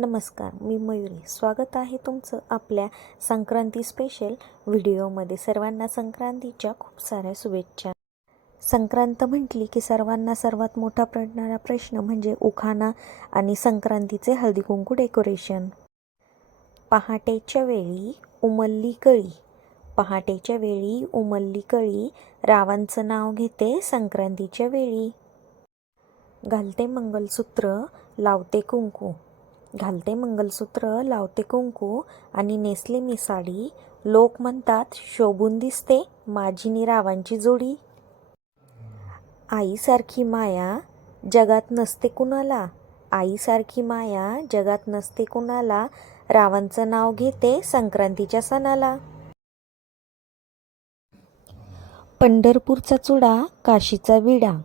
नमस्कार मी मयुरी. स्वागत आहे तुमचं आपल्या संक्रांती स्पेशल व्हिडिओमध्ये. सर्वांना संक्रांतीच्या खूप साऱ्या शुभेच्छा. संक्रांत म्हटली की सर्वांना सर्वात मोठा पडणारा प्रश्न म्हणजे उखाणा आणि संक्रांतीचे हळदी कुंकू डेकोरेशन पहाटेच्या वेळी उमलली कळी. पहाटेच्या वेळी उमलली कळी. रावांचं नाव घेते संक्रांतीच्या वेळी. घालते मंगलसूत्र लावते कुंकू. घालते मंगलसूत्र लावते कुंकू आणि नेसले मी साडी. लोक म्हणतात शोभून दिसते माझी निरावांची जोडी. आईसारखी माया जगात नसते कुणाला. आईसारखी माया जगात नसते कुणाला. रावांचं नाव घेते संक्रांतीच्या सणाला. पंढरपूरचा चुडा काशीचा विडा.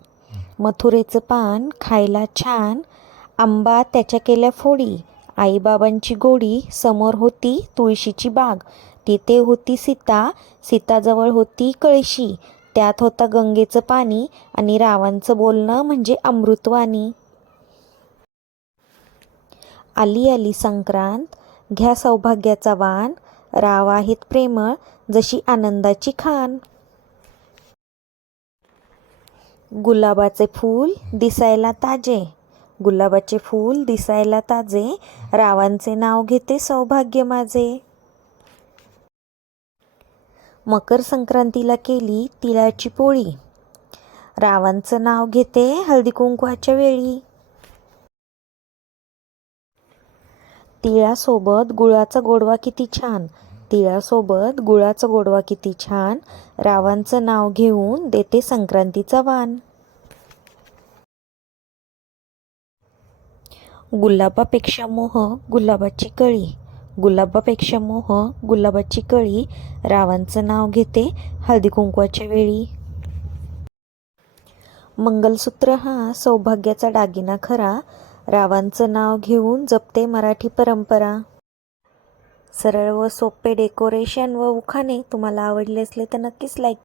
मथुरेचं पान खायला छान. आंबा त्याच्या केल्या फोडी आईबाबांची गोडी समोर होती तुळशीची बाग तिथे होती सीता सीताजवळ होती कळशी त्यात होता गंगेचं पाणी आणि रावांचं बोलणं म्हणजे अमृतवाणी. आली आली संक्रांत घ्या सौभाग्याचा वाण राव आहेत प्रेमळ जशी आनंदाची खान गुलाबाचे फूल दिसायला ताजे गुलाबाचे फूल दिसायला ताजे. रावांचे नाव घेते सौभाग्य माझे. मकर संक्रांतीला केली तिळाची पोळी. रावांचं नाव घेते हळदी कुंकवाच्या वेळी. तिळासोबत गुळाचा गोडवा किती छान. तिळासोबत गुळाचा गोडवा किती छान. रावांचं नाव घेऊन देते संक्रांतीचा वाण. गुलाबापेक्षा मोह गुलाबाची कळी. गुलाबापेक्षा मोह गुलाबाची कळी. रावांचं नाव घेते हळदी कुंकवाच्या वेळी. मंगलसूत्र हा सौभाग्याचा दागिना खरा. रावांचं नाव घेऊन जपते मराठी परंपरा. सरळ व सोपे डेकोरेशन व उखाणे. तुम्हाला आवडले असले तर नक्कीच लाईक